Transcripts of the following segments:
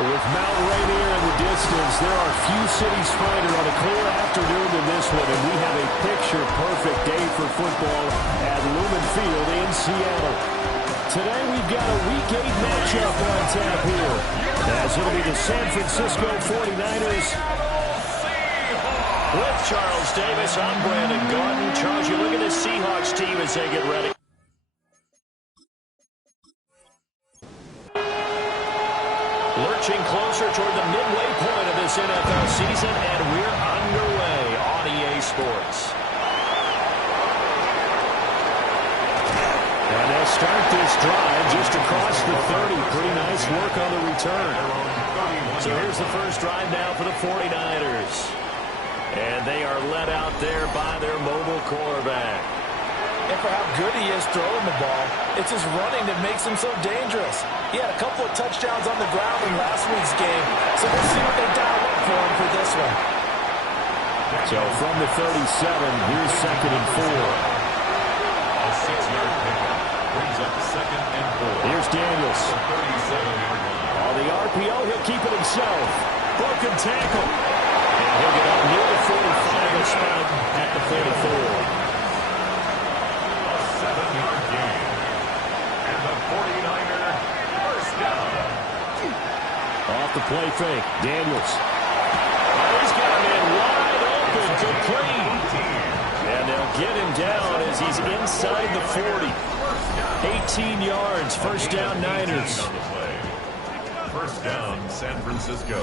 With Mount Rainier in the distance, there are few cities finer on a clear afternoon than this one, and we have a picture-perfect day for football at Lumen Field in Seattle. Today we've got a Week 8 matchup on tap here, as it'll be the San Francisco 49ers. With Charles Davis, I'm Brandon Garden. Charles, you look at the Seahawks team as they get ready. Lurching closer toward the midway point of this NFL season, and we're underway on EA Sports. And they'll start this drive just across the 30. Pretty nice work on the return. So here's the first drive now for the 49ers. And they are led out there by their mobile quarterback. And for how good he is throwing the ball, it's his running that makes him so dangerous. He had a couple of touchdowns on the ground in last week's game, so we'll see what they dial up for him for this one. So from the 37, here's 2nd and 4. A 6-yard pickup brings up 2nd and 4. Here's Daniels. On the RPO, he'll keep it himself. Broken tackle. And he'll get up near the 45 and spot at the 44. 7-yard gain. And the 49er first down. Off the play fake. Daniels. He's got a man wide open, complete. And they'll get him down as he's inside the 40. 18 yards, first down Niners. First down San Francisco.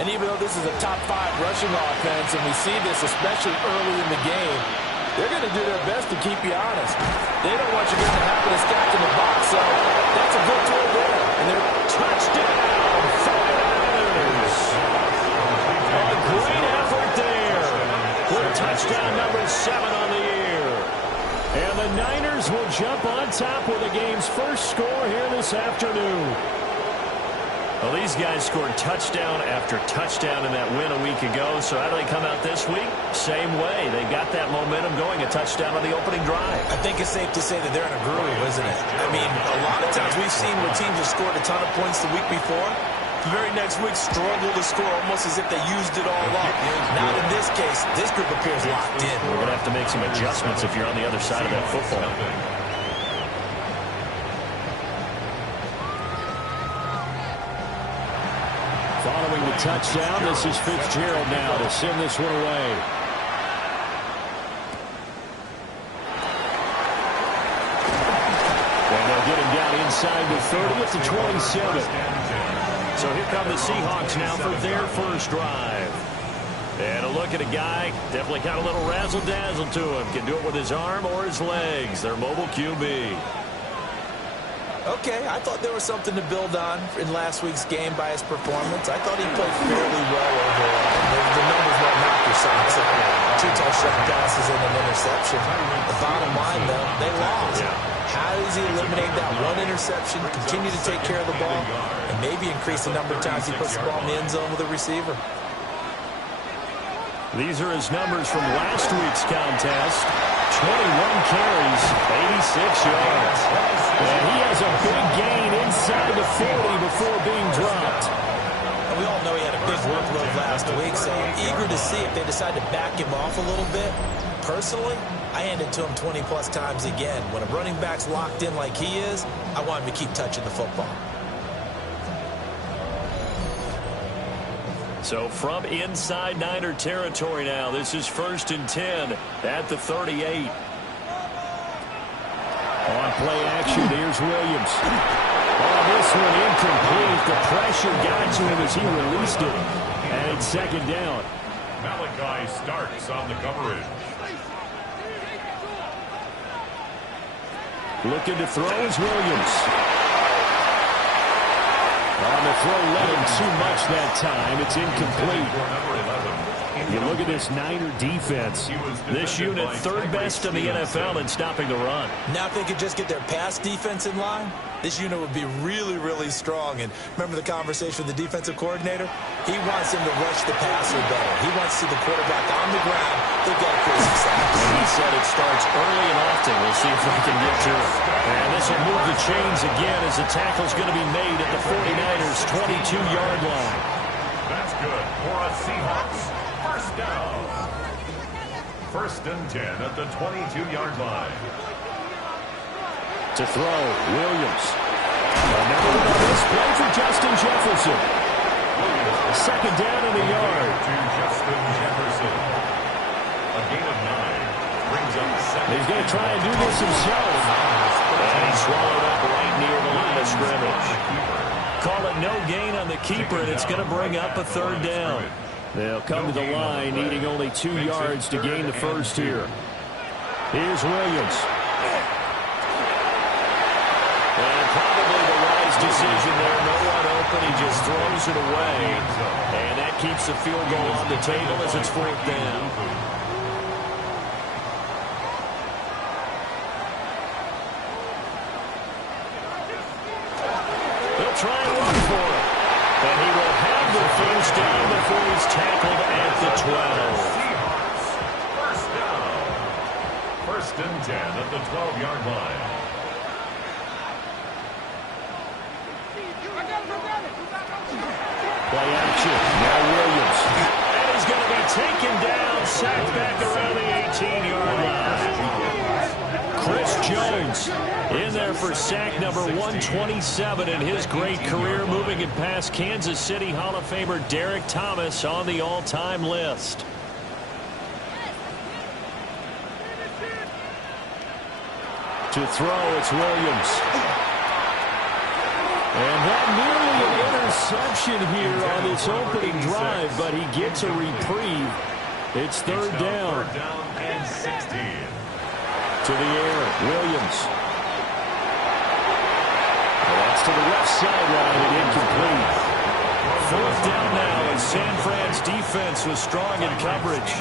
And even though this is a top 5 rushing offense, and we see this especially early in the game, they're going to do their best to keep you honest. They don't want you getting the habit of stacking the box, so that's a good tool there. And they're touchdown, 49ers. A great effort there. With touchdown number 7 on the year. And the Niners will jump on top with the game's first score here this afternoon. Well, these guys scored touchdown after touchdown in that win a week ago. So how do they come out this week? Same way. They got that momentum going, a touchdown on the opening drive. I think it's safe to say that they're in a groove, isn't it? I mean, a lot of times we've seen where teams have scored a ton of points the week before. The very next week struggle to score almost as if they used it all up. Not in this case. This group appears locked in. We're going to have to make some adjustments if you're on the other side of that football. Following the touchdown, this is Fitzgerald now to send this one away. And they'll get him down inside the 30 at the 27. So here come the Seahawks now for their first drive. And a look at a guy, definitely got a little razzle-dazzle to him. Can do it with his arm or his legs. Their mobile QB. Okay, I thought there was something to build on in last week's game by his performance. I thought he played fairly well overall. The numbers won't knock your socks off. 2 touchdown passes and an interception. The bottom line, though, they lost. How does he eliminate that one interception, continue to take care of the ball, and maybe increase the number of times he puts the ball in the end zone with a receiver? These are his numbers from last week's contest. 21 carries, 86 yards. And he has a big gain inside the 40 before being dropped. And we all know he had a big workload last week, so I'm eager to see if they decide to back him off a little bit. Personally, I hand it to him 20-plus times again. When a running back's locked in like he is, I want him to keep touching the football. So from inside Niner territory now, this is 1st and 10 at the 38. On play action, here's Williams. On this one, incomplete. The pressure got to him as he released it. And it's 2nd down. Malachi starts on the coverage. Looking to throw is Williams. On the throw, let him too much that time. It's incomplete. You look at this Niner defense. This unit 3rd best in the NFL in stopping the run. Now if they could just get their pass defense in line, This unit would be really, really strong. And remember the conversation with the defensive coordinator? He wants him to rush the passer better. He wants to see the quarterback on the ground. They've got crazy sacks. And he said it starts early and often. We'll see if we can get to it. And this will move the chains again as the tackle's going to be made at the 49ers' 22-yard line. That's good for a Seahawks first down. 1st and 10 at the 22-yard line. To throw, Williams. Another one on this play for Justin Jefferson. Second down in the yard. To Justin Jefferson. A gain of 9. Brings up second. He's going to try and do this himself. And he swallowed up right near the line of scrimmage. Call it no gain on the keeper, and it's going to bring up a 3rd down. They'll come to the line needing only 2 yards to gain the first here. Here's Williams. And probably the wise decision there. No one open. He just throws it away. And that keeps the field goal on the table as it's 4th down. They'll try and run for it. And he will have the first down before he's tackled at the 12. Seahawks first down. 1st and 10 at the 12-yard line. Play action. Now Williams. And he's going to be taken down, sacked back around the 18-yard line. Chris Jones in there for sack number 127 in his great career, moving it past Kansas City Hall of Famer Derek Thomas on the all-time list. To throw, it's Williams. And that nearly an interception here on this opening drive, but he gets a reprieve. It's 3rd down. 3rd down and 16. To the air, Williams. Well, that's to the left sideline and incomplete. 4th down now as San Fran's defense was strong in coverage.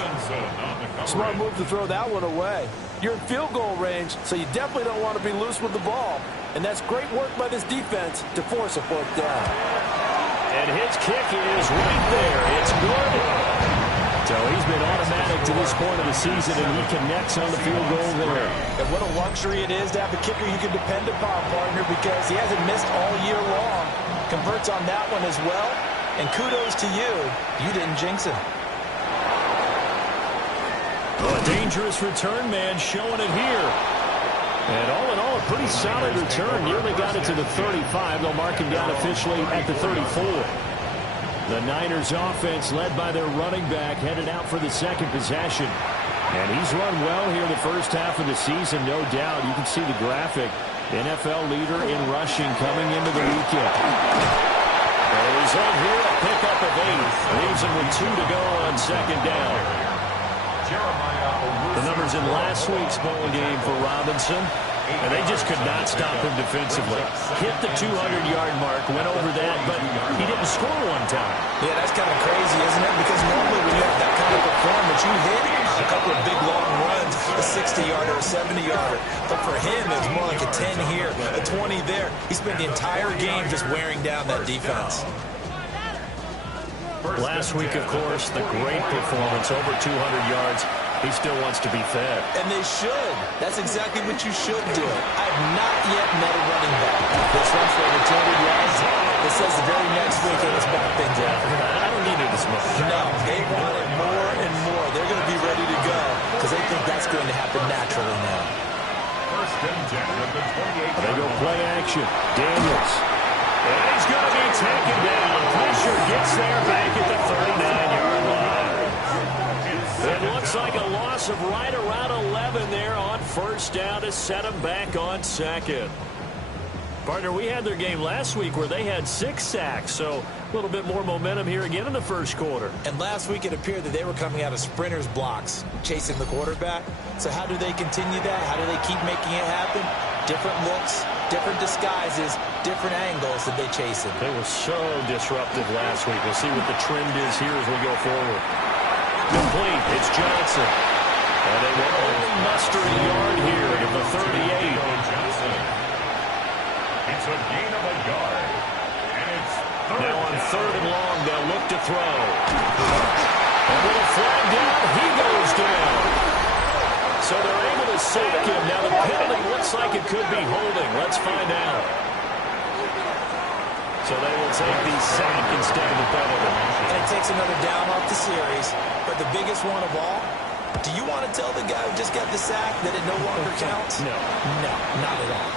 Smart move to throw that one away. You're in field goal range, so you definitely don't want to be loose with the ball. And that's great work by this defense to force a 4th down. And his kick is right there. It's good. So he's been automatic to this point of the season, and he connects on the field goal there. And what a luxury it is to have a kicker you can depend upon, partner, because he hasn't missed all year long. Converts on that one as well. And kudos to you. You didn't jinx him. A dangerous return man showing it here. And all in all, a pretty solid return. Nearly got it to the 35. They'll mark him down officially at the 34. The Niners offense led by their running back headed out for the second possession. And he's run well here the first half of the season, no doubt. You can see the graphic. NFL leader in rushing coming into the weekend. And he's on here, a pickup of 8. Leaves him with 2 to go on 2nd down. The numbers in last week's bowl game for Robinson, and they just could not stop him defensively. Hit the 200-yard mark, went over that, but he didn't score one time. Yeah, that's kind of crazy, isn't it? Because normally when you have that kind of performance, you hit a couple of big long runs, a 60-yarder, a 70-yarder. But for him, it was more like a 10 here, a 20 there. He spent the entire game just wearing down that defense. Last week, of course, the great performance, over 200 yards. He still wants to be fed. And they should. That's exactly what you should do. I have not yet met a running back that's run for over 200 yards that says the very next week, hey, let's back things up. I don't need it as much. No, they want it more and more. They're going to be ready to go because they think that's going to happen naturally now. 1st and 10 at the 28. They go play action. Daniels. And he's going to be taken down. Pressure gets there back at the 39-yard line. It looks like a loss of right around 11 there on 1st down to set him back on 2nd. Partner, we had their game last week where they had 6 sacks, so a little bit more momentum here again in the 1st quarter. And last week it appeared that they were coming out of sprinters blocks, chasing the quarterback. So how do they continue that? How do they keep making it happen? Different looks, different disguises, different angles that they chase him. They were so disruptive last week. We'll see what the trend is here as we go forward. Complete. It's Johnson. And they will only muster a yard here to the 38. It's a gain of a yard. And it's now on 3rd and long, they'll look to throw. And with a flag down, he goes down. So they're able to sack him. Now the penalty looks like it could be holding. Let's find out. So they will take the sack instead of the penalty. And it takes another down off the series. But the biggest one of all, do you want to tell the guy who just got the sack that it no longer counts? No. No, not at all.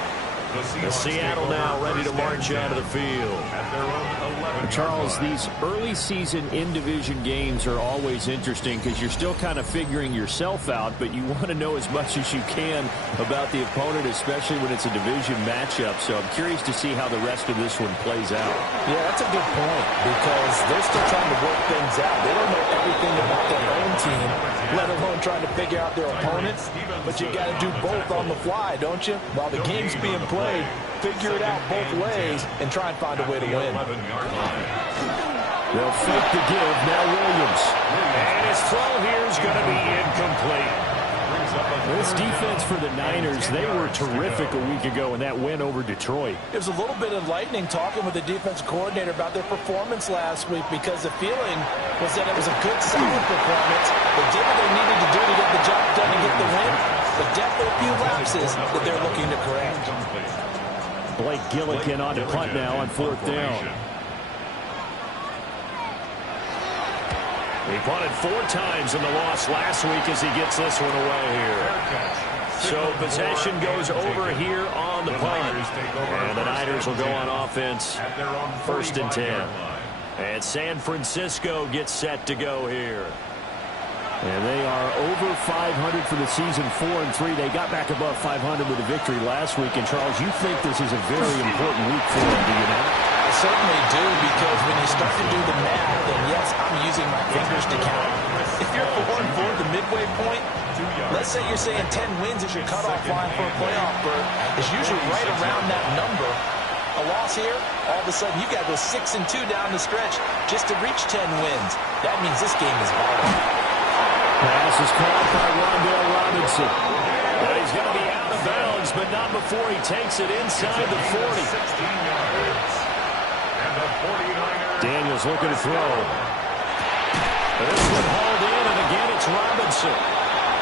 The Seattle now ready to march out of the field. At their own 11. Charles, these early season in-division games are always interesting because you're still kind of figuring yourself out, but you want to know as much as you can about the opponent, especially when it's a division matchup. So I'm curious to see how the rest of this one plays out. Yeah, that's a good point because they're still trying to work things out. They don't know everything about their own team, let alone trying to figure out their opponent. But you got to do both on the fly, don't you? While the game's being played, figure it out both ways and try and find a way to win. They'll fake the give. Now Williams. And his throw here is going to be incomplete. This defense for the Niners, they were terrific a week ago in that win over Detroit. It was a little bit enlightening talking with the defense coordinator about their performance last week because the feeling was that it was a good, solid performance. They did what they needed to do to get the job done and get the win, but definitely a few lapses that they're looking to correct. Blake Gillikin on to punt now on 4th down. He punted 4 times in the loss last week as he gets this one away here. So possession goes over here on the punt. And the Niners will go on offense 1st and 10. And San Francisco gets set to go here. And they are over 500 for the season, 4-3. They got back above 500 with a victory last week. And, Charles, you think this is a very important week for them, do you not? I certainly do, because when you start to do the math, and yes, I'm using my fingers to count. If you're 4-4 at the midway point, let's say you're saying 10 wins is your cutoff line for a playoff berth, is usually right around that number. A loss here, all of a sudden you got to go 6-2 down the stretch just to reach 10 wins. That means this game is vital. Pass is caught by Rondell Robinson. But he's going to be out of bounds, but not before he takes it inside the 40. 16 yards. And the 49ers. Daniels looking to throw. This one hauled in, and again it's Robinson.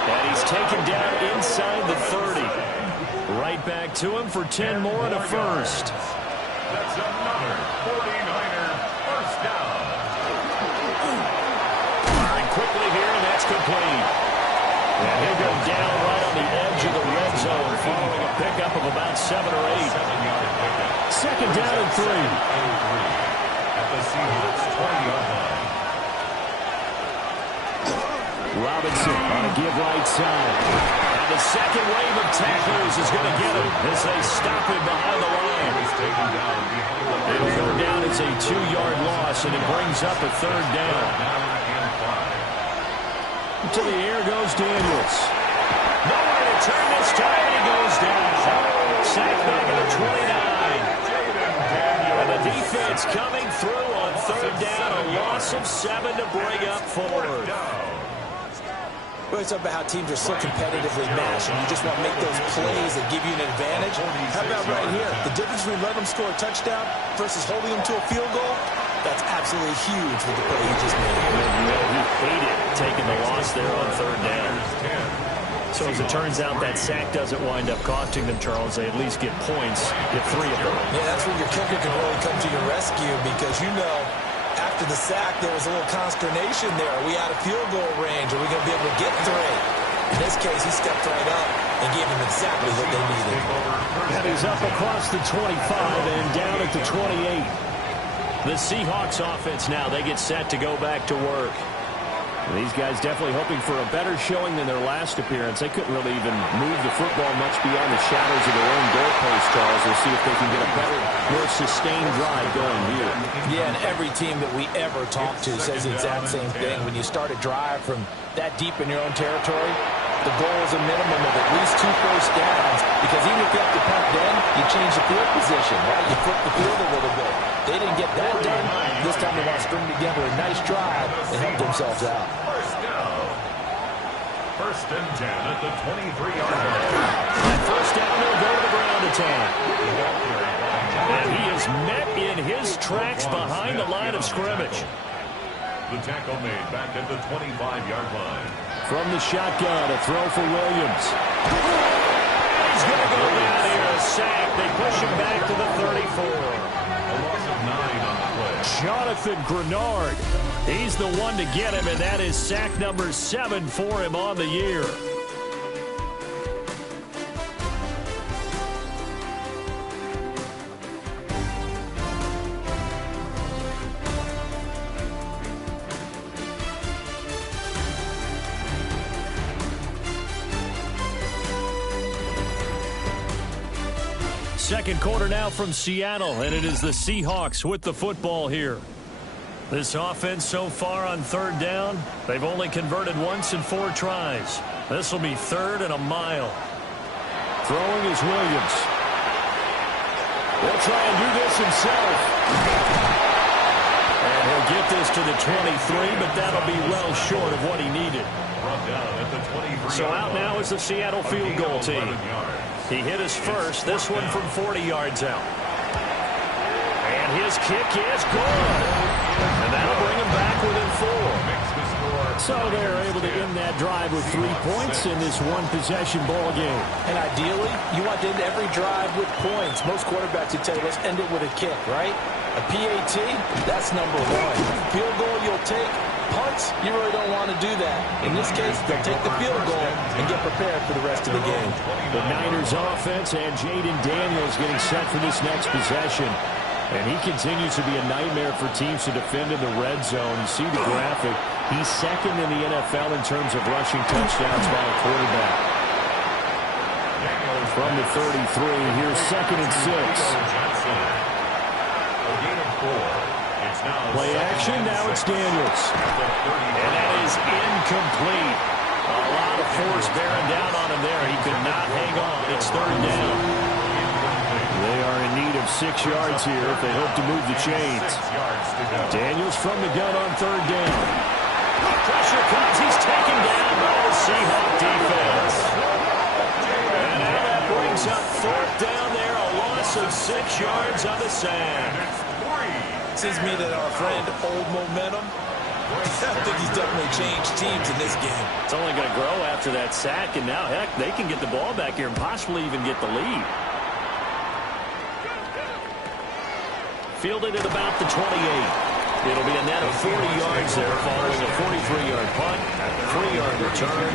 And he's taken down inside the 30. Right back to him for 10 more and a first. That's another 49er first down. Firing quickly here, and that's complete. And he'll go down right on the edge of the red zone, following a pickup of about 7 or 8. 7-yard pickup. 2nd down and 3. At the Seahawks 20-yard line. Robinson on a give right side. And the second wave of tacklers is going to get him as they stop him behind the line. He's taken down behind the line. And 3rd down is a 2-yard loss, and it brings up a 3rd down. Down and 5. To the air goes Daniels. Nowhere to turn this time, and he goes down. Sacked back at the 29. And the defense coming through on 3rd down. A loss of 7 to bring up 4th. We always talk about how teams are so competitively matched, and you just want to make those plays that give you an advantage. How about right here? The difference between letting them score a touchdown versus holding them to a field goal, that's absolutely huge with the play he just made. He hated taking the loss there on 3rd down. So as it turns out, that sack doesn't wind up costing them, Charles. They at least get points, get 3 of them. Yeah, that's where your kicker can really come to your rescue, because you know after the sack there was a little consternation there. Are we out of field goal range? Are we going to be able to get 3? In this case, he stepped right up and gave them exactly what they needed. And he's up across the 25 and down at the 28. The Seahawks offense now, they get set to go back to work. These guys definitely hoping for a better showing than their last appearance. They couldn't really even move the football much beyond the shadows of their own goalpost, Charles. We'll see if they can get a better, more sustained drive going here. Yeah, and every team that we ever talk to says the exact same thing. When you start a drive from that deep in your own territory, the goal is a minimum of at least 2 first downs, because even if you have to punt then, you change the field position, right? You flip the field a little bit. They didn't get that done. This time they want to string together a nice drive and help themselves out. First down. First and 10 at the 23-yard line. First down, they'll go to the ground attack. And he is met in his tracks behind the line of scrimmage. The tackle made back at the 25-yard line. From the shotgun, a throw for Williams. He's going to go down here, a sack. They push him back to the 34. A loss of 9 on the play. Jonathan Grenard. He's the one to get him, and that is sack number 7 for him on the year. Second quarter now from Seattle, and it is the Seahawks with the football here. This offense so far on third down, they've only converted once in 4 tries. This will be 3rd and a mile. Throwing is Williams. He'll try and do this himself. And he'll get this to the 23, but that'll be well short of what he needed. Brought down at the 23. So out now is the Seattle field goal team. He hit his first, this one from 40 yards out. And his kick is good. And that'll bring him back within 4. So they're able to end that drive with 3 points in this one-possession ball game. And ideally, you want to end every drive with points. Most quarterbacks would tell you, let's end it with a kick, right? A PAT, that's number 1. Field goal you'll take. Punts, you really don't want to do that. In this case, they'll take the field goal and get prepared for the rest of the game. The Niners offense and Jaden Daniels getting set for this next possession. And he continues to be a nightmare for teams to defend in the red zone. You see the graphic. He's second in the NFL in terms of rushing touchdowns by a quarterback. From the 33, here's 2nd and 6. A gain of 4. Play action, now it's Daniels. And that is incomplete. A lot of force bearing down on him there. He could not hang on. It's 3rd down. They are in need of 6 yards here if they hope to move the chains. Daniels from the gun on 3rd down. Pressure comes. He's taken down by the Seahawk defense. And now that brings up 4th down there. A loss of 6 yards on the sack. Seems to me that our friend, Old Momentum, I think he's definitely changed teams in this game. It's only going to grow after that sack, and now, heck, they can get the ball back here and possibly even get the lead. Fielded at about the 28. It'll be a net of 40 yards there following a 43-yard punt, 3-yard return,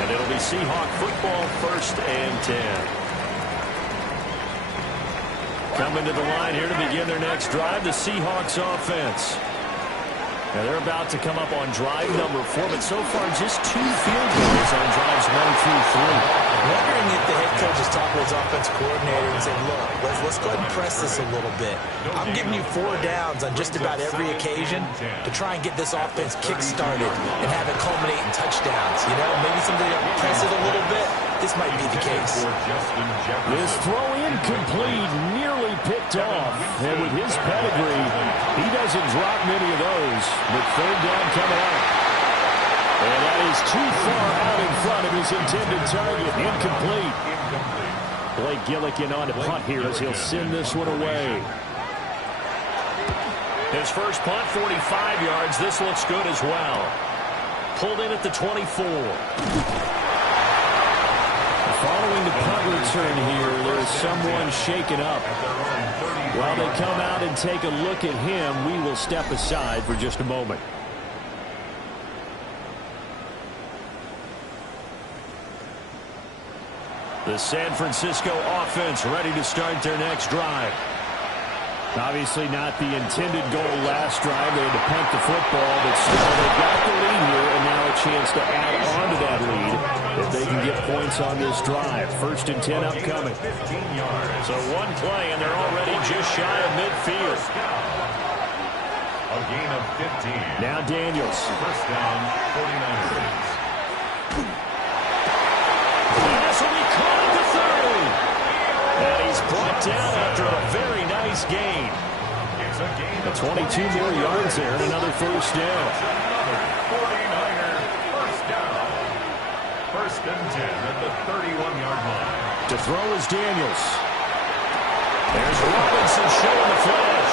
and it'll be Seahawk football 1st and 10. Coming to the line here to begin their next drive, the Seahawks offense. Now they're about to come up on drive number 4, but so far just 2 field goals on drives 1 through 3. Wondering if the head coach is talking to his offense coordinator and saying, look, let's go ahead and press this a little bit. I'm giving you 4 downs on just about every occasion to try and get this offense kick-started and have it culminate in touchdowns. You know, maybe somebody will press it a little bit. This might be the case. This throw incomplete, nearly picked off. And with his pedigree, he doesn't drop many of those. But 3rd down coming up. And that is too far out in front of his intended target. Incomplete. Blake Gillikin on to punt here as he'll send this one away. His first punt, 45 yards. This looks good as well. Pulled in at the 24. Following the punt return here, there is someone shaken up. While they come out and take a look at him, we will step aside for just a moment. The San Francisco offense ready to start their next drive. Obviously not the intended goal last drive. They had to punt the football, but still they've got the lead here, and now a chance to add on to that lead if they can get points on this drive. 1st and 10 upcoming. So 1 play, and they're already just shy of midfield. A gain of 15. Now Daniels. First down, 49ers. This will be caught at the 30. And he's brought down after a very nice gain. It's a gain of 22 more yards there and another 1st down. 49er first down. First and 10 at the 31-yard line. To throw is Daniels. There's Robinson showing the flash.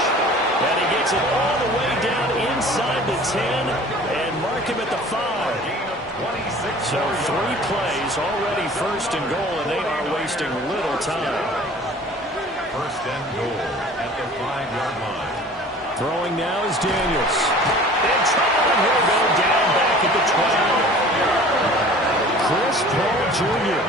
And he gets it all the way down inside the 10 and mark him at the 5. So 3 plays already first and goal, and they are wasting little time. First and goal at the 5-yard line. Throwing now is Daniels. In trouble, and he'll go down back at the 12. Chris Paul Jr.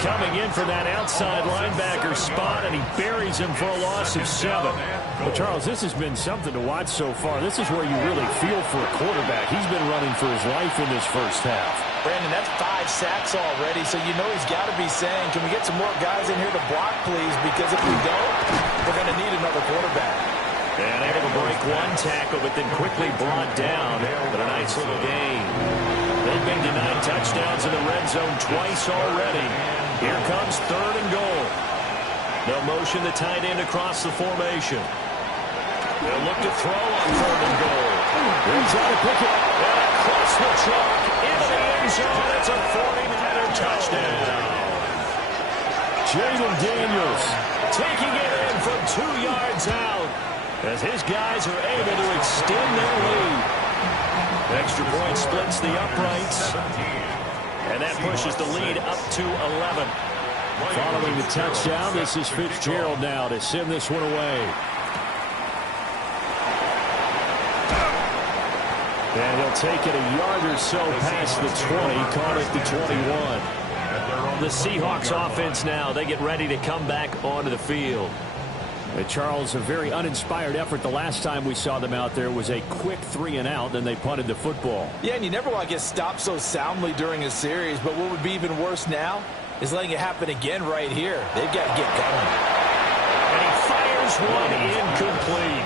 coming in for that outside linebacker spot, and he buries him for a loss of 7. Well, Charles, this has been something to watch so far. This is where you really feel for a quarterback. He's been running for his life in this first half. Brandon, that's 5 sacks already, so you know he's got to be saying, can we get some more guys in here to block, please? Because if we don't, we're going to need another quarterback. And able to break 1 tackle, but then quickly brought down. But a nice little gain. They've been denied touchdowns in the red zone twice already. Here comes 3rd and goal. They'll motion the tight end across the formation. They'll look to throw on 3rd and goal. He's trying to pick it up. And across the chalk into the end zone. It's a 49er touchdown. Jaden Daniels Taking it in from 2 yards out as his guys are able to extend their lead. Extra point splits the uprights. And that pushes the lead up to 11. following the touchdown. This is Fitzgerald now to send this one away. And he'll take it a yard or so past the 20, caught at the 21. The Seahawks offense now, they get ready to come back onto the field. Charles, a very uninspired effort. The last time we saw them out there was a quick 3 and out, then they punted the football. Yeah, and you never want to get stopped so soundly during a series, but what would be even worse now is letting it happen again right here. They've got to get going. And he fires one incomplete.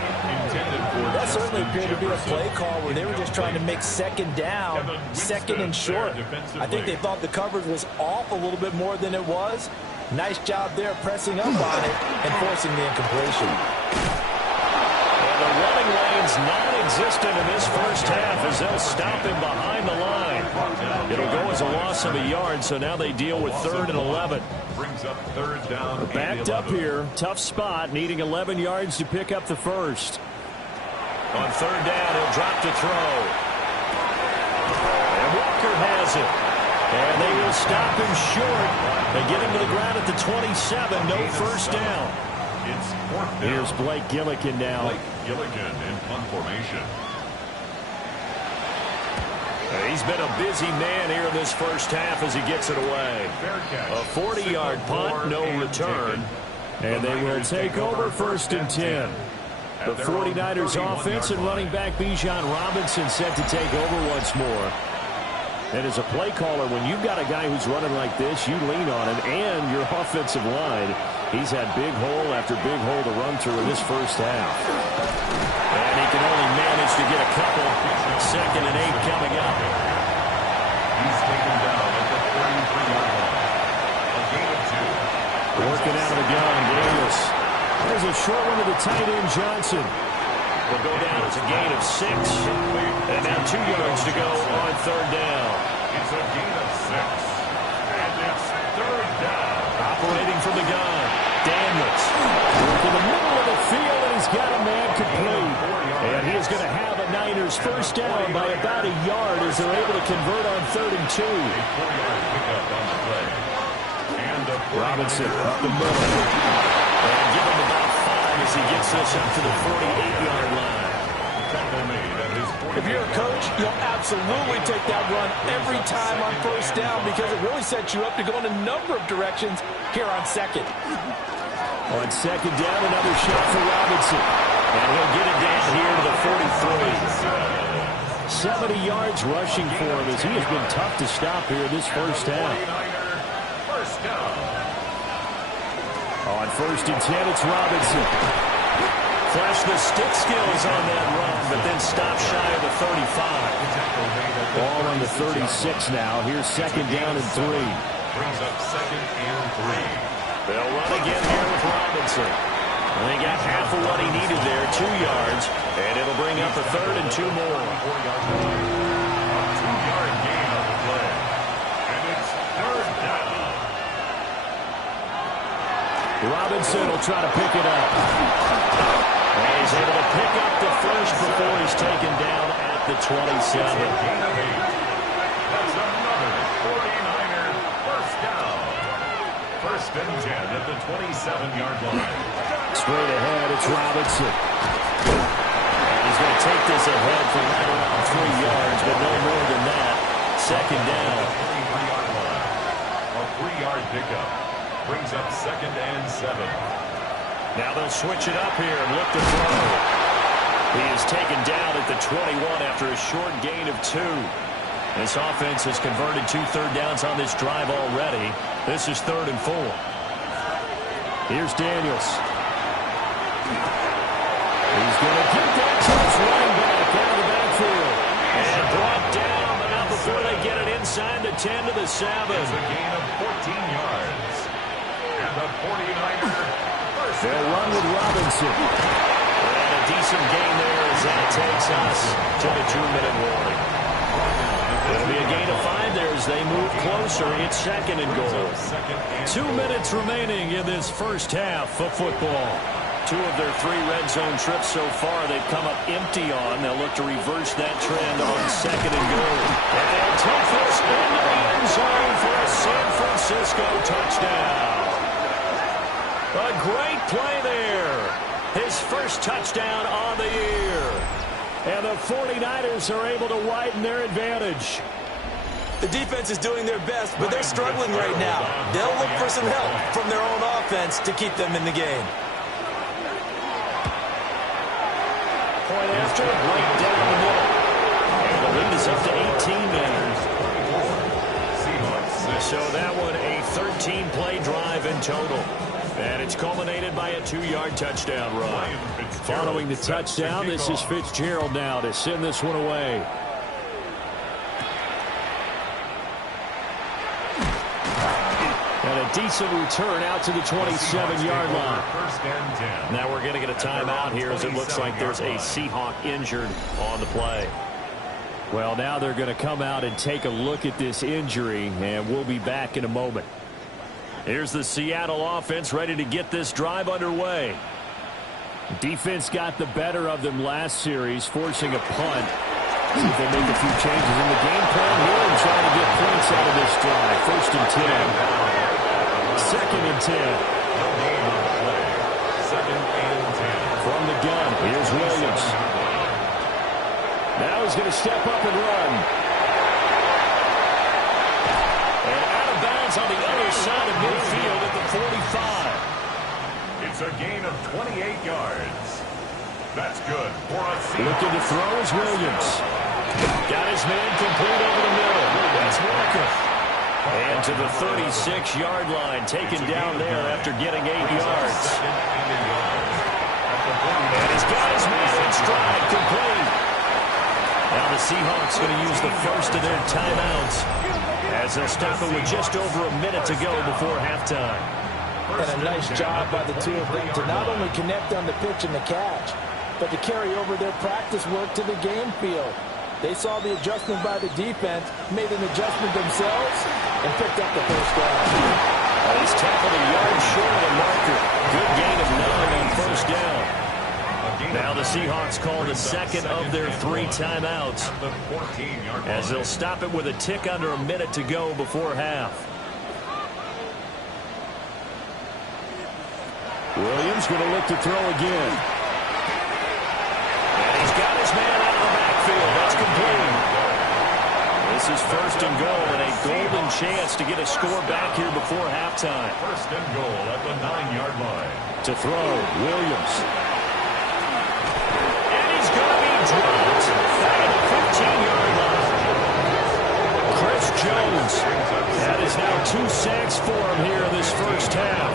That certainly appeared to be a play call where they were just trying to make second down, second and short. I think they thought the coverage was off a little bit more than it was. Nice job there pressing up on it and forcing the incompletion. And the running lane's non-existent in this first half as they'll stop him behind the line. It'll go as a loss of a yard, so now they deal with 3rd and 11. Brings up 3rd down. Backed up here. Tough spot, needing 11 yards to pick up the first. On 3rd down, he'll drop to throw. And Walker has it. And they will stop him short. They get him to the ground at the 27. No first down. It's 4th down. Here's Blake Gillikin now. Blake Gillikin in punt formation. He's been a busy man here in this first half as he gets it away. A 40-yard punt, no return. And they will take over 1st and 10. The 49ers offense and running back Bijan Robinson set to take over once more. And as a play caller, when you've got a guy who's running like this, you lean on him and your offensive line. He's had big hole after big hole to run through in this first half. And he can only manage to get a couple. 2nd and 8 coming up. He's taken down at the 33-yard line. A gain of 2. Working out of the gun, Davis. There's a short one to the tight end, Johnson. Will go down as a gain of 6. And now 2 yards to go on 3rd down. It's a gain of 6. And it's 3rd down. Operating from the gun, Daniels. In the middle of the field, and he's got a man complete. And he is going to have a Niners first down by about a yard as they're able to convert on 3rd and 2. A 4-yard pickup on the play. And a Robinson up the middle. And give him about 5 as he gets this up to the 48-yard line. If you're a coach, you'll absolutely take that run every time on 1st down because it really sets you up to go in a number of directions here on 2nd. On 2nd down, another shot for Robinson. And he'll get it down here to the 43. 70 yards rushing for him as he has been tough to stop here in this first half. First down. On 1st and 10, it's Robinson. Flash the stick skills on that run, but then stop shy of the 35. Ball on the 36 now. Here's 2nd down and 3. Brings up 2nd and 3. They'll run again here with Robinson. And they got half of what he needed there, 2 yards, and it'll bring up a 3rd and 2 more. 4-yard line. A 2-yard gain on the play. And it's Robinson will try to pick it up. And he's able to pick up the first before he's taken down at the 27. Gain of 8. That's another 49er first down. First and 10 at the 27-yard line. Straight ahead, it's Robinson. And he's going to take this ahead for right around 3 yards, but no more than that. Second down. 23-yard line. A 3-yard pickup. Brings up second and 7. Now they'll switch it up here and look to throw. He is taken down at the 21 after a short gain of 2. This offense has converted 2 third downs on this drive already. This is 3rd and 4. Here's Daniels. He's going to get that to his running back out of the backfield. And brought down, but not before they get it inside the 10 to the 7. It's a gain of 14 yards. And the 49er first. They'll run with Robinson. And a decent gain there as that takes us to the 2-minute warning. It'll be a gain of 5 there as they move closer. It's 2nd and goal. 2 minutes remaining in this first half of football. 2 of their 3 red zone trips so far they've come up empty on. They'll look to reverse that trend on 2nd and goal. And they'll take this into the end zone for a San Francisco touchdown. A great play there. His first touchdown on the year. And the 49ers are able to widen their advantage. The defense is doing their best, but they're struggling right now. They'll look for some help from their own offense to keep them in the game. Point after, right down the middle. And the lead is up to 18 now. So that one a 13-play drive in total. And it's culminated by a 2-yard touchdown run. Following the touchdown, this is Fitzgerald now to send this one away. And a decent return out to the 27-yard line. Now we're going to get a timeout here as it looks like there's a Seahawk injured on the play. Well, now they're going to come out and take a look at this injury, and we'll be back in a moment. Here's the Seattle offense ready to get this drive underway. Defense got the better of them last series, forcing a punt. See if they make a few changes in the game plan here and try to get points out of this drive. 1st and 10. 2nd and 10. From the gun, here's Williams. Now he's going to step up and run. And out of bounds on the other side of midfield at the 45. It's a gain of 28 yards. That's good for a Seahawks. Looking to throw is Williams. Got his man complete over the middle. That's Walker. And to the 36-yard line, taken down there after getting 8 yards. And he's got his man in stride, complete. Now the Seahawks going to use the first of their timeouts as they'll stop it with just over a minute to go before halftime. And a nice job by the 2 of them to not only connect on the pitch and the catch, but to carry over their practice work to the game field. They saw the adjustment by the defense, made an adjustment themselves, and picked up the first down. He's tackled a yard short of the marker. Good gain of 9 on first down. Now the Seahawks call the second of their 3 timeouts as they'll stop it with a tick under a minute to go before half. Williams going to look to throw again. And he's got his man out of the backfield. That's complete. This is 1st and goal and a golden chance to get a score back here before halftime. 1st and goal at the 9-yard line. To throw, Williams. And he's going to be dropped at the 15-yard line. Chris Jones. That is now 2 sacks for him here in this first half.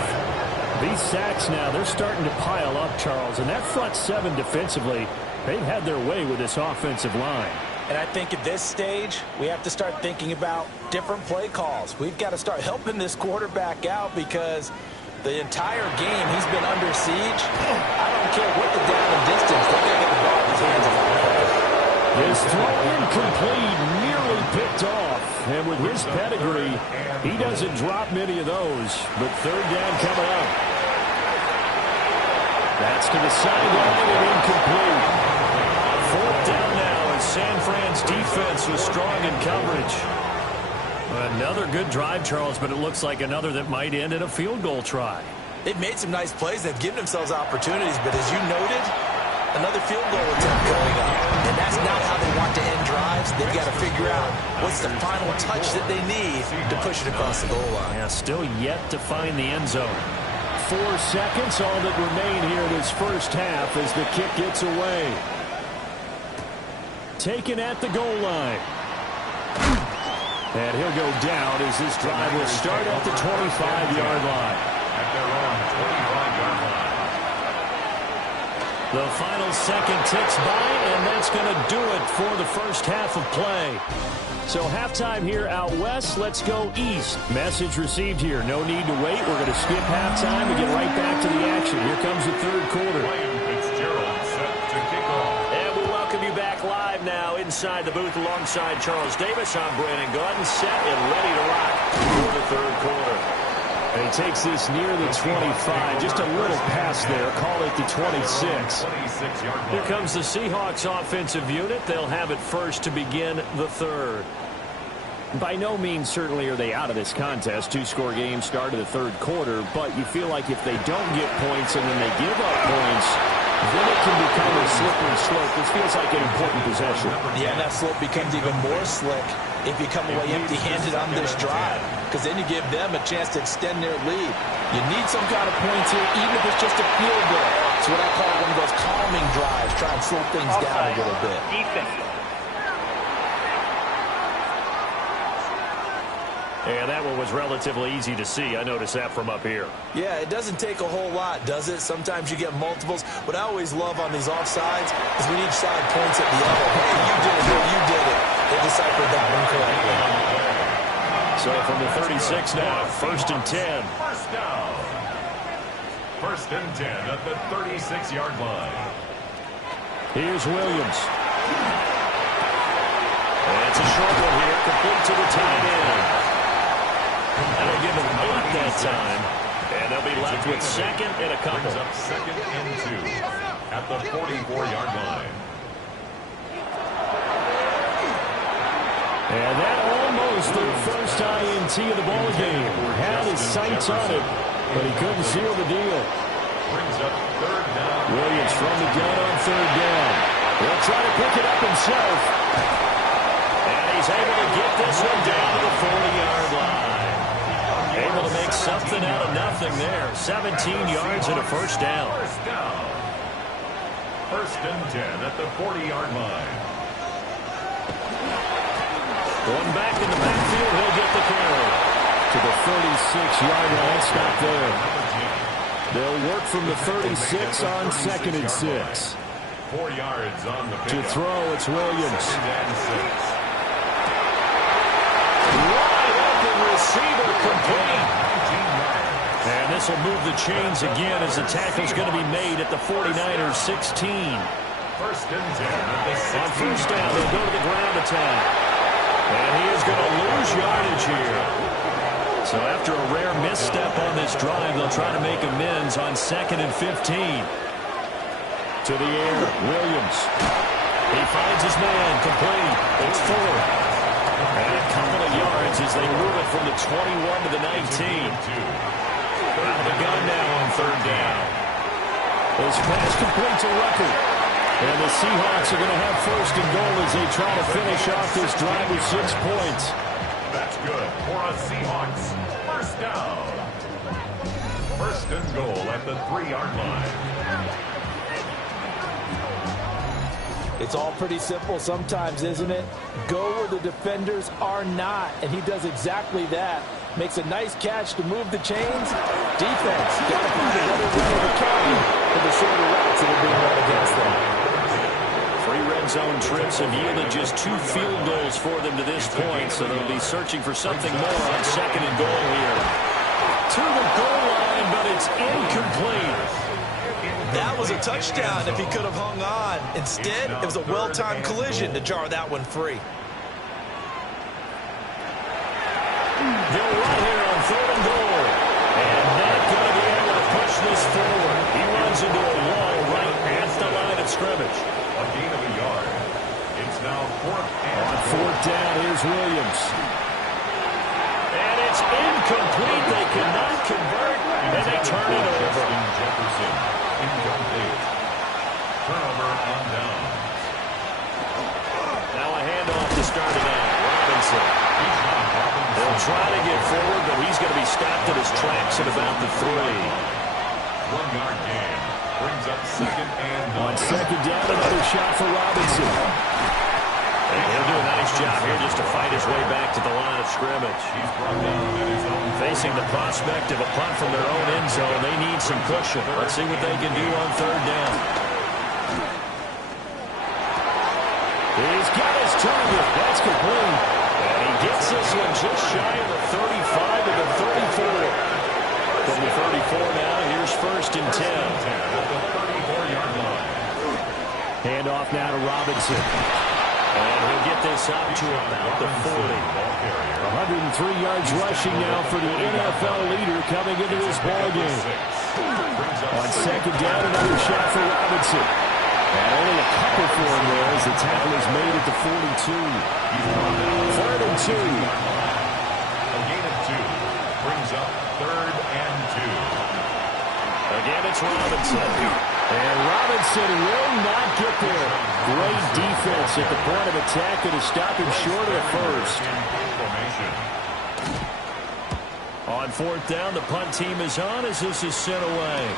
These sacks now, they're starting to pile up, Charles. And that front 7 defensively, they've had their way with this offensive line. And I think at this stage, we have to start thinking about different play calls. We've got to start helping this quarterback out because the entire game he's been under siege. I don't care what the down and distance, they're going to get the ball in his hands. His throw incomplete, nearly picked off. And with his pedigree, he doesn't drop many of those. But 3rd down coming up. That's to the sideline and incomplete. Fourth down now as San Fran's defense was strong in coverage. Another good drive, Charles, but it looks like another that might end in a field goal try. They've made some nice plays. They've given themselves opportunities, but as you noted, another field goal attempt going up. And that's not how they want to end drives. They've got to figure out what's the final touch that they need to push it across the goal line. Yeah, still yet to find the end zone. 4 seconds, all that remain here in this first half as the kick gets away. Taken at the goal line. And he'll go down as this drive will start at the 25-yard line. At their own 25-yard line. The final second ticks by, and that's going to do it for the first half of play. So halftime here out west. Let's go east. Message received here. No need to wait. We're going to skip halftime and get right back to the action. Here comes the third quarter. Set to kick off. And we welcome you back live now inside the booth alongside Charles Davis. I'm Brandon Gordon, set and ready to rock for the third quarter. And he takes this near the 25. Just a little pass there. Call it the 26. Here comes the Seahawks offensive unit. They'll have it first to begin the third. By no means certainly are they out of this contest. 2-score game start of the third quarter. But you feel like if they don't get points and then they give up points, then it can become a slippery slope. This feels like an important possession. Yeah, and that slope becomes even more slick if you come away empty-handed on this drive, because then you give them a chance to extend their lead. You need some kind of points here, even if it's just a field goal. It's what I call one of those calming drives, try and slow things down a little bit. And that one was relatively easy to see. I noticed that from up here. Yeah, it doesn't take a whole lot, does it? Sometimes you get multiples. What I always love on these offsides is when each side points at the other. Hey, you did it, you did it. They deciphered that one correctly. So from the 36 now, first and 10. First down. First and 10 at the 36-yard line. Here's Williams. And it's a short one here, complete to the tight end. That'll give them 8 that time. And they'll be left with second and a couple. Brings up second and 2 at the 44-yard line. And that almost their first INT of the ball game. Had his sights on it, but he couldn't seal the deal. Brings up third down. Williams from the gun on third down. He'll try to pick it up himself. And he's able to get this one down to the 40-yard line. Able to make something out of nothing there. 17 yards and a first down. First down. First and 10 at the 40-yard line. Going back in the backfield, he'll get the carry. To the 36-yard line, stop there. They'll work from the 36 on second and 6. 4 yards on the To pickup. throw, it's Williams. Second and 6. Wide open receiver complete. And this will move the chains again as the tackle's going to be made at the 49ers 16. First and 10 at the 16. On first down, they'll go to the ground attack. And he is going to lose yardage here. So after a rare misstep on this drive, they'll try to make amends on second and 15. To the air, Williams. He finds his man, complete. It's 4. And a couple of yards as they move it from the 21 to the 19. Out of the gun now on third down. This pass complete to Rucker. And the Seahawks are going to have first and goal as they try to finish off this drive with 6 points. That's good for a Seahawks. First down. First and goal at the 3-yard line. It's all pretty simple sometimes, isn't it? Go where the defenders are not, and he does exactly that. Makes a nice catch to move the chains. Defense, got to find another way of accounting for the shorter routes that are being run against them. 3 red zone trips have yielded just 2 field goals for them to this point, so they'll be searching for something more on second and goal here. To the goal line, but it's incomplete. That was a touchdown if he could have hung on. Instead, it was a well-timed collision to jar that one free. They'll run here on third and goal. And not going to be able to push this forward. He runs into a wall scrimmage. A gain of a yard. It's now fourth and on fourth down, here's Williams. And it's incomplete. They cannot convert, and they turn it over. Jefferson, incomplete. Turnover on downs. Now a handoff to start it out. Robinson. They'll try to get forward, but he's going to be stopped at his tracks at about the 3. 1 yard gain. Brings up second and on second down, another shot for Robinson. And he'll do a nice job here just to fight his way back to the line of scrimmage. He's brought down at his own. Facing the prospect of a punt from their own end zone, they need some cushion. Let's see what they can do on third down. He's got his target. That's complete. And he gets this one just shy of the 35 to the 34. From the 34 now, here's first and 10. At the 34-yard line. Handoff now to Robinson. And he'll get this up to about the 40. 103 yards rushing now for the NFL leader coming into this ballgame. On second down, another shot for Robinson. And only a couple for him there as the tackle is made at the 42. Third and 2. A gain of 2. Brings up third and 2. Again, it's Robinson. And Robinson will not get there. Great defense at the point of attack to stop him short of the first. On fourth down, the punt team is on as this is sent away.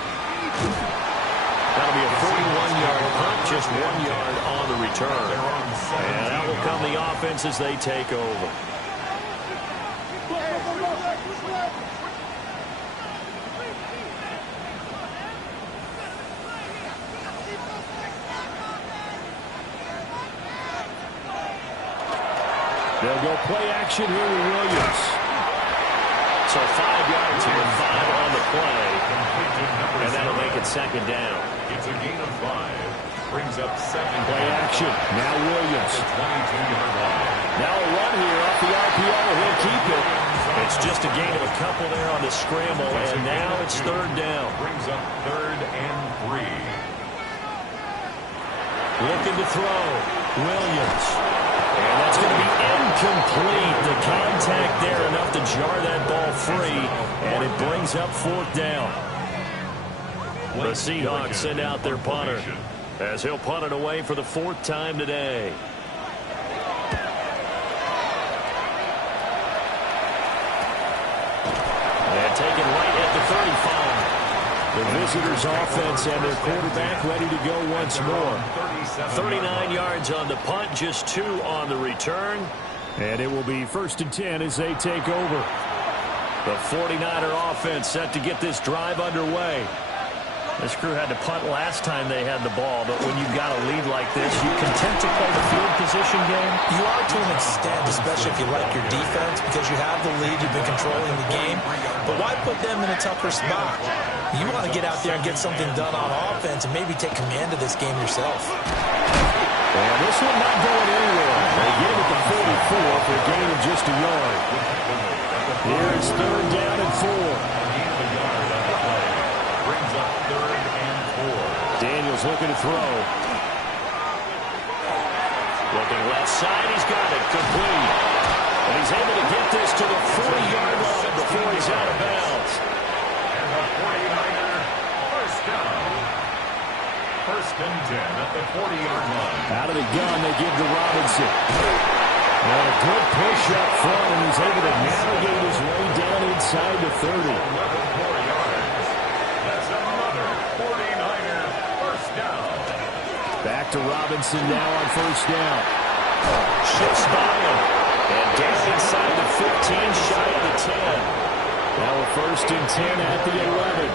That'll be a 41-yard punt, just 1 yard on the return. And that will come the offense as they take over. They'll go play action here with Williams. So 5 yards here, 5 on the play. And that'll make it second down. It's a gain of 5. Brings up second. Play action. Now Williams. 22-yard line. Now a run here off the RPO. He'll keep it. It's just a gain of a couple there on the scramble. And now it's third down. Brings up third and 3. Looking to throw. Williams. And that's going to be incomplete. The contact there enough to jar that ball free. And it brings up fourth down. The Seahawks send out their punter as he'll punt it away for the 4th time today. And taken right at the 35. The visitors' offense and their quarterback ready to go once more. 39 yards on the punt, just 2 on the return. And it will be first and 10 as they take over. The 49er offense set to get this drive underway. This crew had to punt last time they had the ball, but when you've got a lead like this, you content to play the field position game? You are to an extent, especially if you like your defense, because you have the lead, you've been controlling the game. But why put them in a tougher spot? You want to get out there and get something done on offense and maybe take command of this game yourself. And this one not going anywhere. They get him at the 44 for a gain of just a yard. Here's third down and 4. Daniels looking to throw. Looking left side, he's got it, complete. And he's able to get this to the 40-yard line before he's out of bounds. And the 49er, first down. First and 10 at the 40-yard line. Out of the gun, they give to Robinson. And a good push up front, and he's able to navigate his way down inside the 30. 11 more yards. That's another 49er first down. Back to Robinson now on first down. Shifts by him. And down inside the 15, shy of the 10. Now a first and 10 at the 11.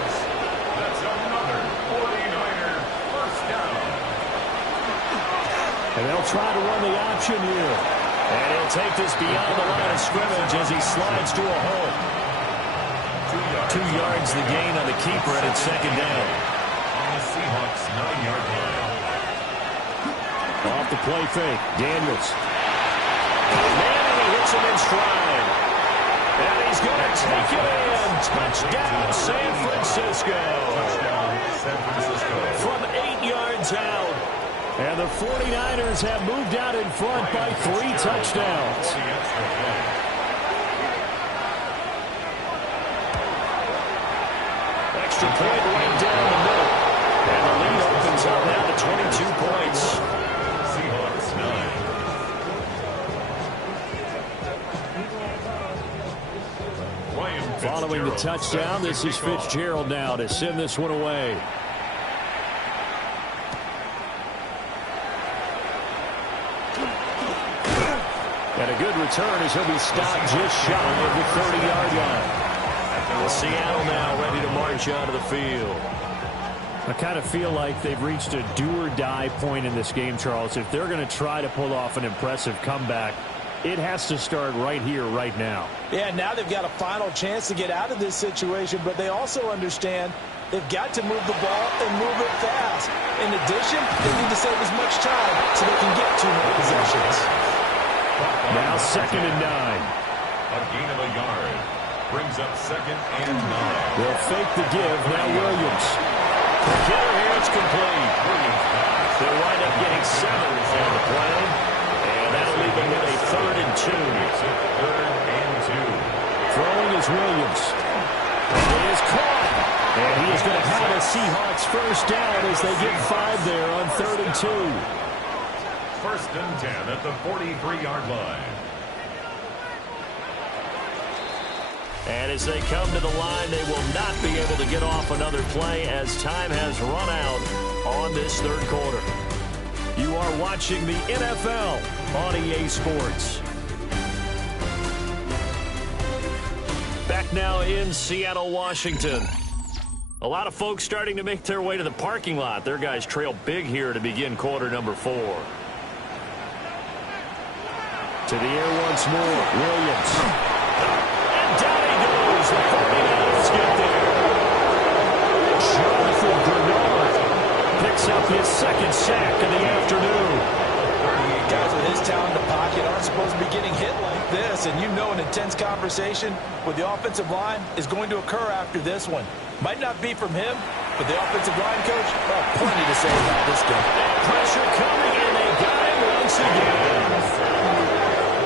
That's another 49er first down. And they'll try to run the option here. And he'll take this beyond the line of scrimmage as he slides to a hole. 2 yards the gain on the keeper, and it's second down. On the Seahawks 9-yard line. Off the play fake, Daniels. Man, and he hits him in stride. And he's going to take it in. Touchdown, San Francisco. Touchdown, San Francisco. From 8 yards out. And the 49ers have moved out in front by 3 touchdowns. Extra point right down the middle. And the lead opens up now to 22 points. Seahawks 9. Following the touchdown, this is Fitzgerald now to send this one away. And a good return as he'll be stopped just shy of the 30-yard line. Well, Seattle now ready to march onto the field. I kind of feel like they've reached a do-or-die point in this game, Charles. If they're going to try to pull off an impressive comeback, it has to start right here, right now. Yeah, now they've got a final chance to get out of this situation, but they also understand they've got to move the ball and move it fast. In addition, they need to save as much time so they can get 2 more possessions. Now 2nd and 9. A gain of a yard. Brings up 2nd and 9. They'll fake the give. Now Williams. The killer here, it's complete. They'll wind up getting 7 on the play. And that'll leave them with a 3rd and 2. 3rd and 2. Throwing is Williams. It is caught. And he is going to have a Seahawks first down as they get 5 there on 3rd and 2. 1st and 10 at the 43-yard line. And as they come to the line, they will not be able to get off another play as time has run out on this 3rd quarter. You are watching the NFL on EA Sports. Back now in Seattle, Washington. A lot of folks starting to make their way to the parking lot. Their guys trail big here to begin quarter number 4. To the air once more. Williams. And down he goes. The 49ers get there. Jonathan Bernard picks up his 2nd sack of the afternoon. Guys with his talent in the pocket aren't supposed to be getting hit like this, and you know an intense conversation with the offensive line is going to occur after this one. Might not be from him, but the offensive line coach, plenty to say about this game. Pressure coming, and they got him once again.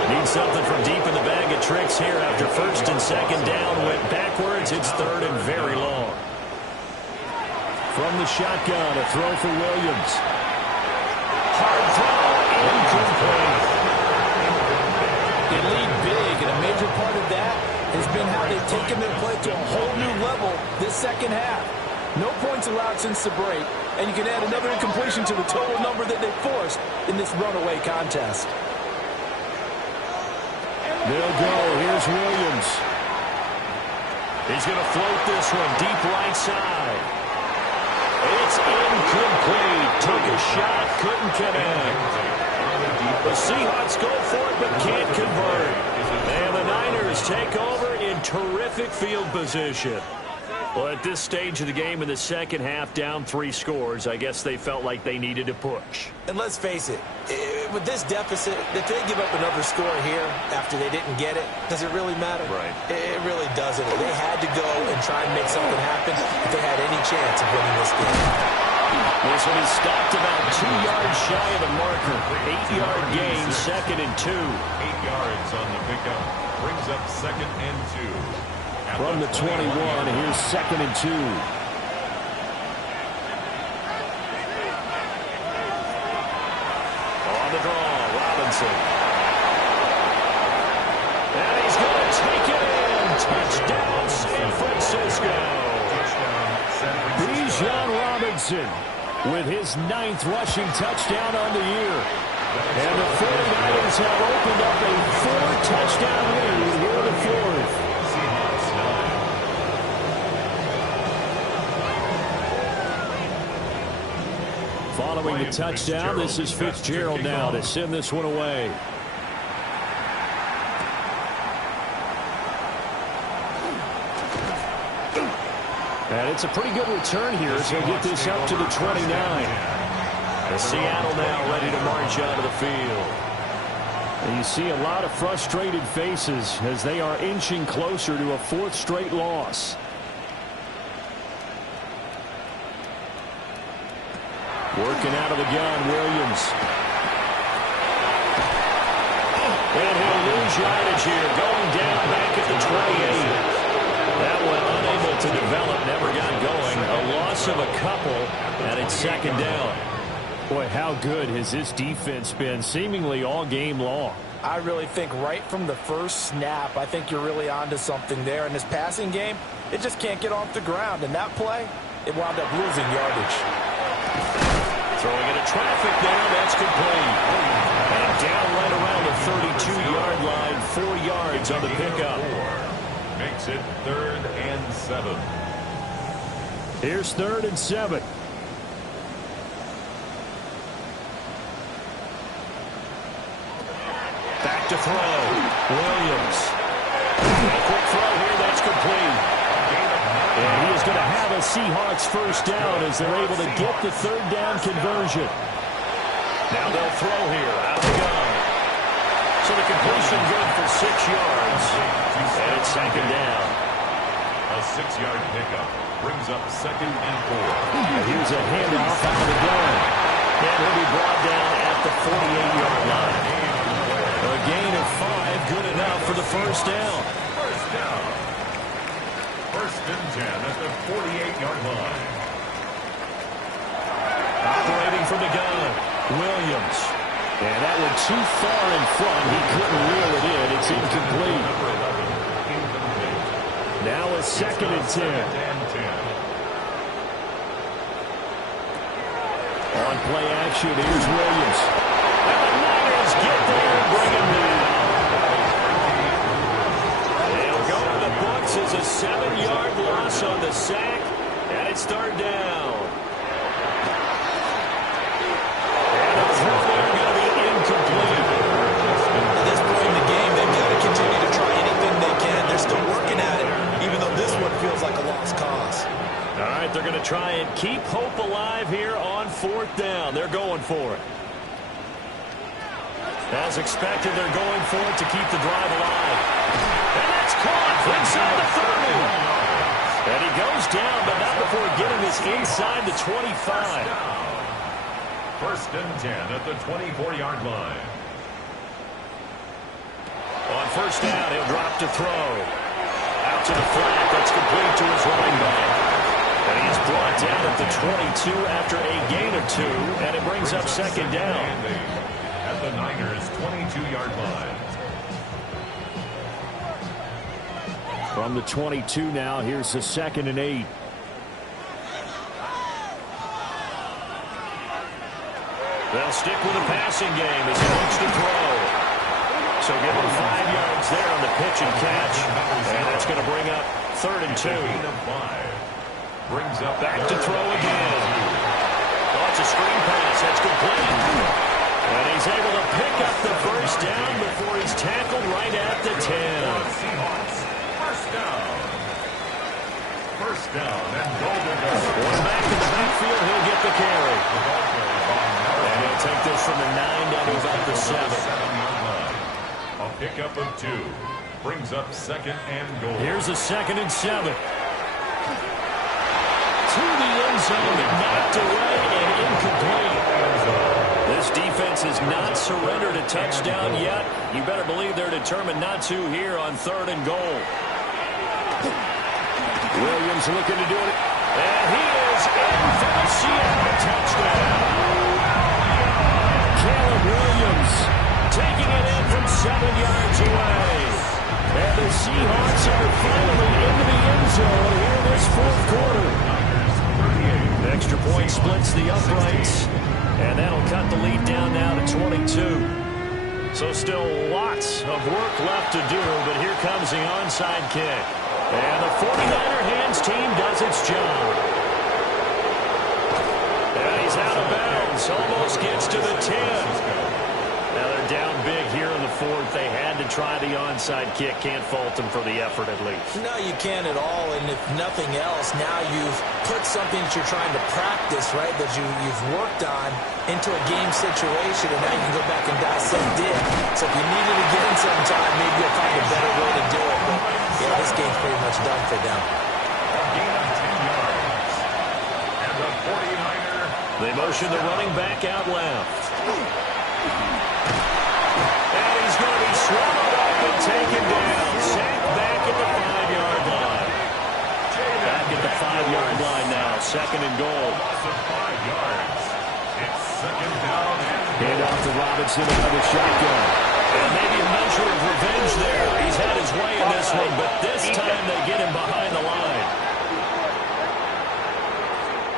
Need something from deep in the bag of tricks here after 1st and 2nd down. Went backwards. It's 3rd and very long. From the shotgun, a throw for Williams. Hard throw, incomplete. They lead big, and a major part of that has been how they've taken their play to a whole new level this 2nd half. No points allowed since the break, and you can add another incompletion to the total number that they forced in this runaway contest. They'll go. Here's Williams. He's going to float this one deep right side. It's incomplete. Took a shot, couldn't connect. The Seahawks go for it, but can't convert. And the Niners take over in terrific field position. Well, at this stage of the game in the 2nd half, down 3 scores, I guess they felt like they needed to push. And let's face it, with this deficit, if they give up another score here after they didn't get it, does it really matter? Right. It really doesn't. They had to go and try and make something happen if they had any chance of winning this game. This one is stopped about 2 yards shy of the marker. 8-yard gain, 2nd and 2. 8 yards on the pickup. Brings up 2nd and 2. From the 21, here's 2nd and 2. On the draw, Robinson. And he's going to take it in. Touchdown, San Francisco. Bijan Robinson with his 9th rushing touchdown on the year. And the 49ers have opened up a 4-touchdown lead here in the 4th. Following the touchdown, this is Fitzgerald now to send this one away. And it's a pretty good return here, so get this up to the 29. The Seattle now ready to march out of the field. And you see a lot of frustrated faces as they are inching closer to a 4th straight loss. Working out of the gun, Williams. And he'll lose yardage here, going down back at the 28. That one unable to develop, never got going. A loss of a couple, and it's second down. Boy, how good has this defense been seemingly all game long? I really think right from the first snap, I think you're really onto something there. In this passing game, it just can't get off the ground. And that play, it wound up losing yardage. Throwing into traffic there, that's complete. And down right around the 32-yard line, 4 yards on the pickup. Makes it 3rd and 7. Here's 3rd and 7. Back to throw. Williams. A quick throw here, that's complete. And he is going to have a Seahawks first down as they're able to get the 3rd down conversion. Now they'll throw here, out of the gun. So the completion good for 6 yards. And it's second down. A 6-yard pickup brings up 2nd and 4. And here's a handoff out of the gun. And he'll be brought down at the 48-yard line. A gain of 5, good enough for the first down. First down. 1st and 10 at the 48-yard line. Operating from the gun, Williams. And that one too far in front. He couldn't reel it in. It's incomplete. Now a 2nd and 10. On play action, here's Williams. And the Niners get there and bring him down. They'll go to the books as a 7-yard loss on the sack, and it's 3rd down. And the throw there going to be incomplete. At this point in the game, they've got to continue to try anything they can. They're still working at it, even though this one feels like a lost cause. All right, they're going to try and keep hope alive here on 4th down. They're going for it. As expected, they're going for it to keep the drive alive. And that's caught inside the 30. And he goes down, but not before getting this inside the 25. 1st and 10 at the 24-yard line. On 1st down, he'll drop to throw. Out to the flat. That's complete to his running back. And he's brought down at the 22 after a gain of 2, and it brings up 2nd down. At the Niners' 22-yard line. From the 22 now, here's the 2nd and 8. They'll stick with the passing game as he looks to throw. So give him 5 yards there on the pitch and catch. And that's going to bring up 3rd and 2. Brings up Back to throw again. Oh, it's a screen pass. That's complete. And he's able to pick up the first down before he's tackled right at the 10. Seahawks. First down. First down and goal to go. One back in the backfield. He'll get the carry. And he'll take this from the 9 down to about the 7. A pickup of 2. Brings up 2nd and goal. Here's a 2nd and 7. To the end zone, knocked away and incomplete. This defense has not surrendered a touchdown yet. You better believe they're determined not to here on 3rd and goal. Williams looking to do it. And he is in for the Seattle touchdown. Caleb Williams Taking it in from 7 yards away. and the Seahawks are finally into the end zone here in this 4th quarter. Extra point splits the uprights, and that'll cut the lead down now to 22. So still lots of work left to do, but here comes the onside kick. And the 49er hands team does its job. And he's out of bounds, almost gets to the 10. Now they're down big here in the 4th. They had to try the onside kick. Can't fault them for the effort at least. No, you can't at all. And if nothing else, now you've put something that you're trying to practice, right, that you've worked on into a game situation, and now you can go back and dissect it. So if you needed to get in sometime, maybe you'll find a better way to do it. But, yeah, this game's pretty much done for them. A gain of 10 yards. And the 49er They motion the running back out left. And he's going to be swallowed up and taken down. Sacked back at the 5-yard line. Back at the 5-yard line now. Second and goal. 5 yards. It's second down. Hand off to Robinson, another shotgun. And maybe a measure of revenge there. He's had his way in this one, but this time they get him behind the line.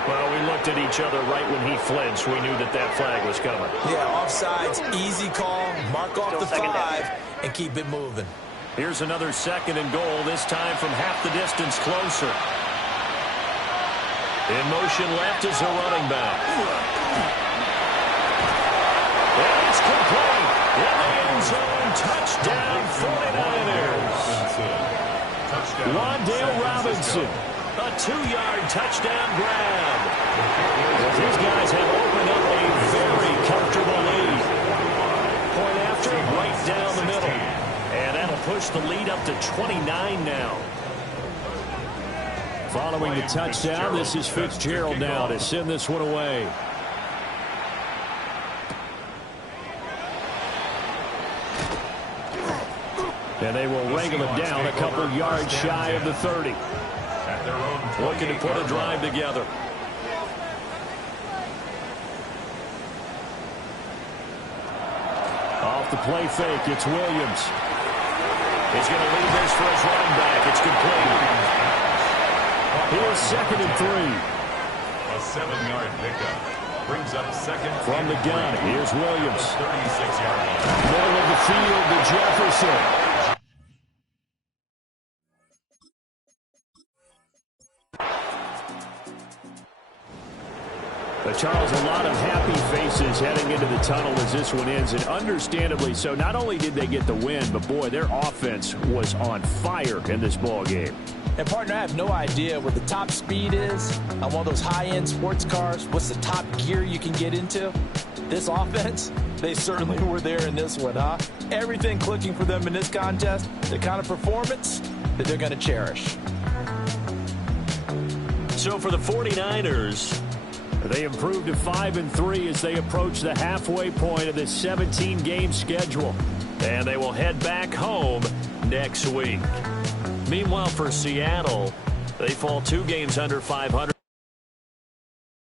Well, we looked at each other right when he flinched. We knew that that flag was coming. Yeah, offsides, easy call, mark off the 5, and keep it moving. Here's another second and goal, this time from half the distance closer. In motion left is a running back. And it's complete. In the end zone, touchdown 49ers. Wan'Dale Robinson. A 2-yard touchdown grab. These guys have opened up a very comfortable lead. Point after, right down the middle. And that'll push the lead up to 29 now. Following the touchdown, this is Fitzgerald now to send this one away. And they will wrangle it down a couple yards shy of the 30. Looking to put a drive together. Off the play fake, it's Williams. He's going to leave this for his running back. It's complete. Here's second and 3. A 7-yard pickup. Brings up second From the gun, here's Williams. 36-yard line. Middle of the field to Jefferson. Charles, a lot of happy faces heading into the tunnel as this one ends, and understandably so. Not only did they get the win, but boy, their offense was on fire in this ball game. And partner, I have no idea what the top speed is on one of those high-end sports cars. What's the top gear you can get into? This offense, they certainly were there in this one, huh? Everything clicking for them in this contest, the kind of performance that they're going to cherish. So for the 49ers, they improved to 5-3 as they approach the halfway point of this 17-game schedule. And they will head back home next week. Meanwhile, for Seattle, they fall 2 games under 500.